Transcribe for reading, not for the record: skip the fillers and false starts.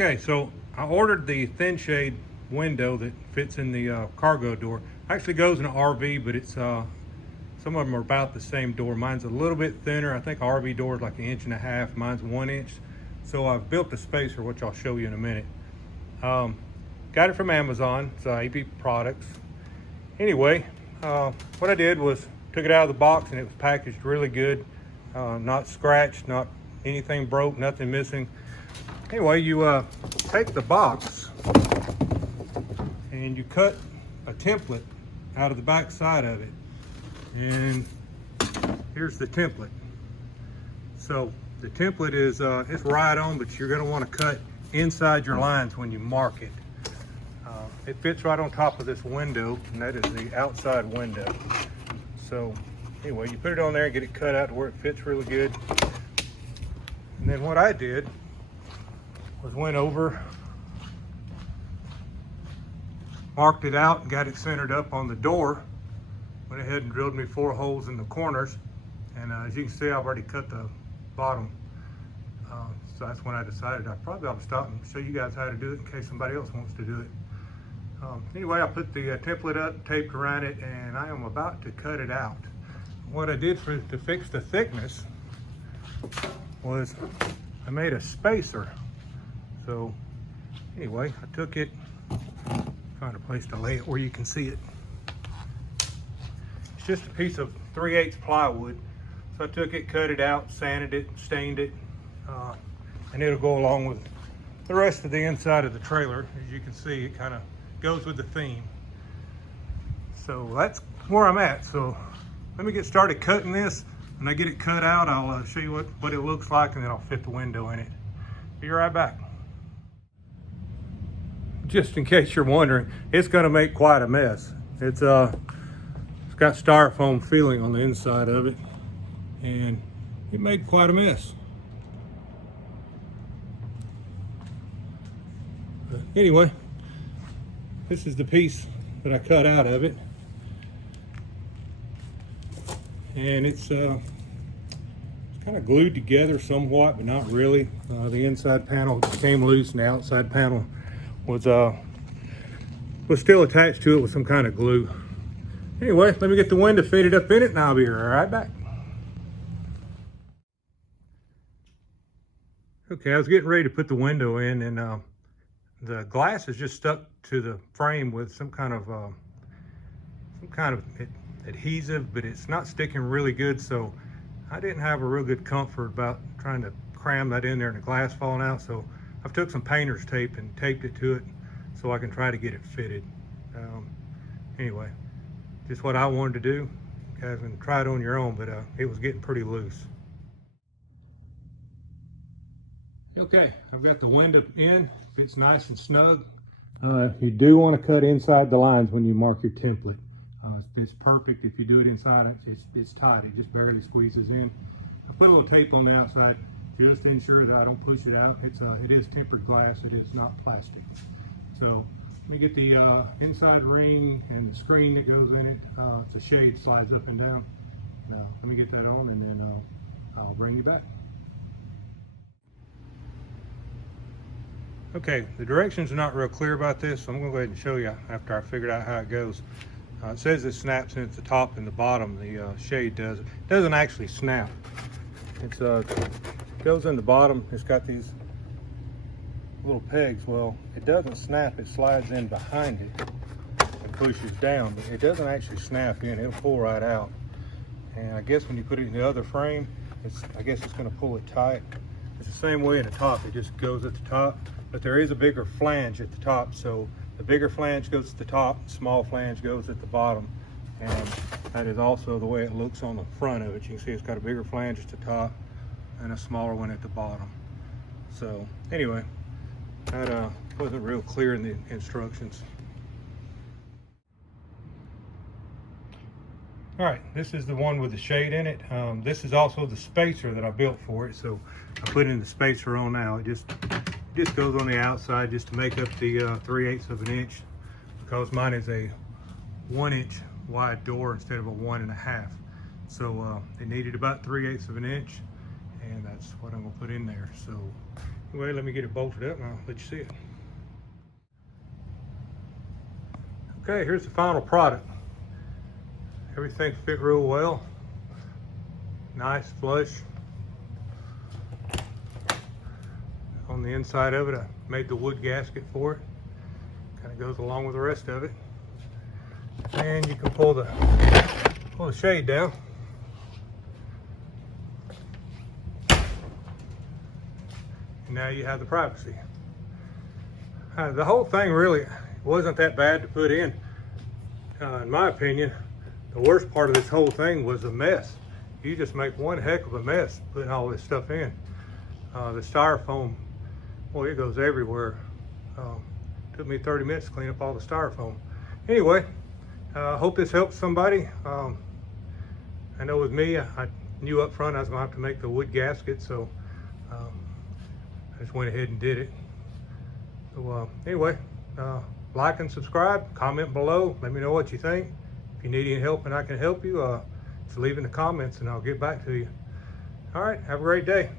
Okay, so I ordered the thin shade window that fits in the cargo door. Actually goes in an RV, but it's some of them are about the same door. Mine's a little bit thinner. I think RV door is like 1.5 inches. Mine's 1 inch. So I've built a spacer, which I'll show you in a minute. Got it from Amazon. It's AP products. Anyway, what I did was took it out of the box and it was packaged really good. Not scratched, not anything broke, nothing missing. Anyway, you take the box and you cut a template out of the back side of it. And here's the template. So the template is it's right on, but you're going to want to cut inside your lines when you mark it. It fits right on top of this window, and that is the outside window. So anyway, you put it on there and get it cut out to where it fits really good. And then what I did was went over, marked it out, and got it centered up on the door. Went ahead and drilled me 4 holes in the corners, and as you can see, I've already cut the bottom. So that's when I decided I probably ought to stop and show you guys how to do it in case somebody else wants to do it. Anyway, I put the template up, taped around it, and I am about to cut it out. What I did to fix the thickness was I made a spacer. So anyway, I took it, find a place to lay it where you can see it. It's just a piece of 3/8 plywood. So I took it, cut it out, sanded it, stained it, and it'll go along with the rest of the inside of the trailer. As you can see, it kind of goes with the theme. So that's where I'm at. So let me get started cutting this. When I get it cut out, I'll show you what it looks like, and then I'll fit the window in it. Be right back. Just in case you're wondering, it's going to make quite a mess. It's got styrofoam feeling on the inside of it, and it made quite a mess. But anyway, this is the piece that I cut out of it, and it's kind of glued together somewhat, but not really. The inside panel came loose, and the outside panel was still attached to it with some kind of glue. Anyway, let me get the window fitted up in it, and I'll be right back. Okay, I was getting ready to put the window in, and the glass is just stuck to the frame with some kind of adhesive, but it's not sticking really good. So I didn't have a real good comfort about trying to cram that in there and the glass falling out. So I've took some painter's tape and taped it to it so I can try to get it fitted. Anyway, just what I wanted to do. You guys can try it on your own, but it was getting pretty loose. Okay, I've got the window in, fits nice and snug. You do want to cut inside the lines when you mark your template. It's perfect if you do it inside. It's tight, it just barely squeezes in. I put a little tape on the outside just to ensure that I don't push it out. It is tempered glass, it is not plastic. So let me get the inside ring and the screen that goes in it. It's a shade, slides up and down. Now let me get that on, and then I'll bring you back. Okay, the directions are not real clear about this, so I'm going to go ahead and show you after I figured out how it goes. It says it snaps in at the top and the bottom. The shade does. It doesn't actually snap. It goes in the bottom. It's got these little pegs. Well, it doesn't snap. It slides in behind it and pushes down, but it doesn't actually snap in. It'll pull right out. And I guess when you put it in the other frame, I guess it's going to pull it tight. It's the same way in the top. It just goes at the top. But there is a bigger flange at the top, so the bigger flange goes at the top, small flange goes at the bottom, and that is also the way it looks on the front of it. You can see it's got a bigger flange at the top and a smaller one at the bottom. So anyway, that wasn't real clear in the instructions. All right, this is the one with the shade in it. This is also the spacer that I built for it, so I put in the spacer on now. It just goes on the outside just to make up the 3/8 of an inch, because mine is a 1 inch wide door instead of a 1.5. So it needed about 3/8 of an inch, and that's what I'm gonna put in there. So Anyway, let me get it bolted up and I'll let you see it. Okay, here's the final product. Everything fit real well. Nice, flush. On the inside of it, I made the wood gasket for it. Kind of goes along with the rest of it. And you can pull the shade down. And now you have the privacy. The whole thing really wasn't that bad to put in my opinion. The worst part of this whole thing was the mess. You just make one heck of a mess putting all this stuff in. The styrofoam, boy, it goes everywhere. Took me 30 minutes to clean up all the styrofoam. Anyway, I hope this helps somebody. I know with me, I knew up front I was gonna have to make the wood gasket, so I just went ahead and did it. So anyway, like and subscribe, comment below, let me know what you think. If you need any help and I can help you, just leave in the comments and I'll get back to you. All right, have a great day.